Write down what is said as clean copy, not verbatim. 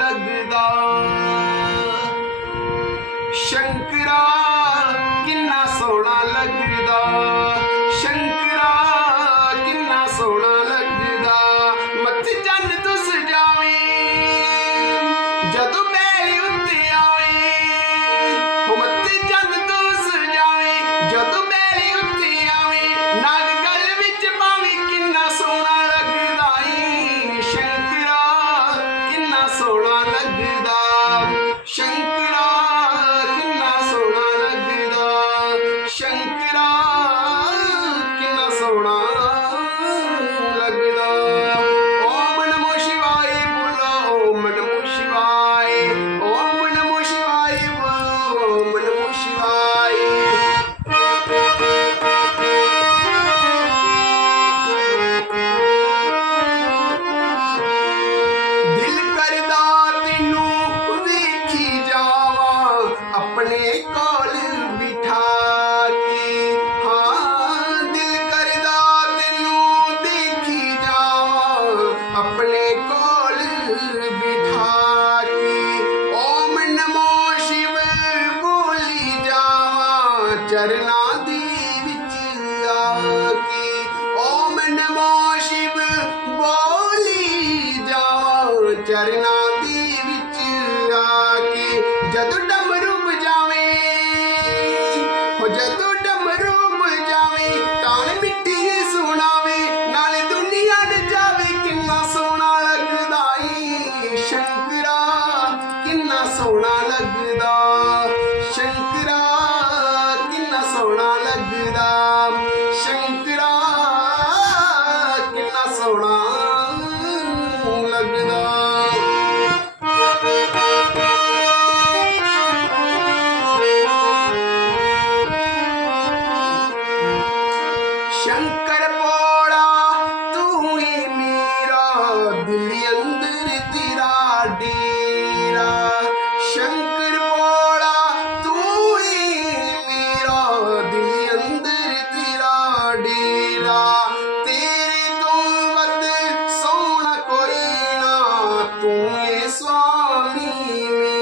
लगदा शंकरा किन्ना सोहना लगदा शंकरा किन्ना सोहना लगदा मत जन तुस जावे जदों मेरे उत्ते आवे मत जन तुस जावे जदों मेरे उत्ते आवे नाग गल विच पावे किन्ना सोहना लगदा शंकरा किन्ना सोहना लगदा शंकरा किन्ना सोहना लगदा शंकरा किन्ना सोहना लगदा ओम नमो शिवाय बोलो ओम नमो शिवाय ओम नमो शिवाय बोलो ओम नमो शिवाय दिल करदा तैनू वेखी जावा अपने कोल बिठा के हाँ दिल करदा तैनू देखी जावा अपने कोल बिठा के ओम नमो शिव बोली जावा चरना दी विच आके ओम नमो शिव बोली जावा चरना दी विच आके जदों डमरू बजावे हो जदों डमरू बजावे तान मिट्टी सुनावे नाले दुनिया नचावे किन्ना सोहना लगदा शंकरा किन्ना सोहना लगदा शंकरा किन्ना सोहना लगदा शंकरा किन्ना सोहना लगदा शंकर भोला तू ही मेरा दिल अंदर तेरा डेरा शंकर भोला तू ही मेरा दिल अंदर तेरा डेरा तेरे तो वध सोहना कोई ना तू है स्वामी मेरा